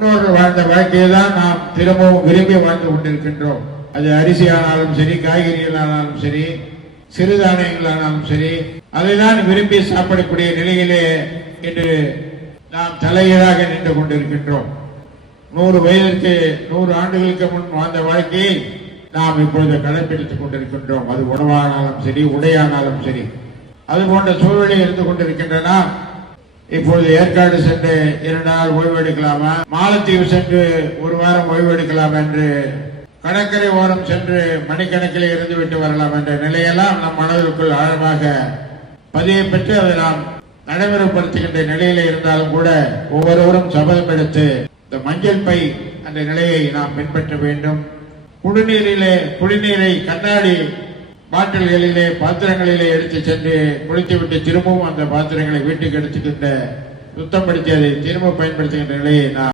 முன்னோர்கள் வாழ்ந்த வாழ்க்கையை தான் நாம் திரும்பவும் விரும்பி வாழ்ந்து கொண்டிருக்கின்றோம். அது அரிசி ஆனாலும் சரி, காய்கறிகள் ஆனாலும் சரி, சிறுதானியங்கள் ஆனாலும் சரி, அதைதான் விரும்பி சாப்பிடக்கூடிய நிலையிலே இன்று நாம் தலையீழாக நின்று கொண்டிருக்கின்றோம். 100 வயதிற்கு 100 ஆண்டுகளுக்கு முன் வாழ்ந்த வாழ்க்கையை நாம் இப்பொழுது கடைபிடித்துக் கொண்டிருக்கின்றோம். அது உணவானாலும் சரி, உடையானாலும் சரி, அது போன்ற சூழ்நிலை இருந்து கொண்டிருக்கின்றன. இப்பொழுது ஏற்காடு சென்று 2 நாள் ஓய்வு எடுக்கலாமா, மாலத்தீவு சென்று 1 வாரம் ஓய்வு எடுக்கலாம் என்று, கடற்கரை ஓரம் சென்று மணிக்கணக்கில் இருந்துவிட்டு வரலாம் என்ற நிலையெல்லாம் நம் மனதிற்குள் ஆழமாக பதிய பெற்று அதை நாம் நடைமுறைப்படுத்துகின்ற நிலையில இருந்தாலும் கூட ஒவ்வொருவரும் சபதம் எடுத்து இந்த மஞ்சள் பை அந்த நிலையை நாம் பின்பற்ற வேண்டும். குடிநீரை கண்ணாடி பாட்டில்களிலே, பாத்திரங்களிலே எடுத்து சென்று குளித்துவிட்டு திரும்பவும் அந்த பாத்திரங்களை வீட்டுக்கு எடுத்துக்கின்ற சுத்தப்படுத்தி அதை திரும்ப பயன்படுத்துகின்ற நிலையை நாம்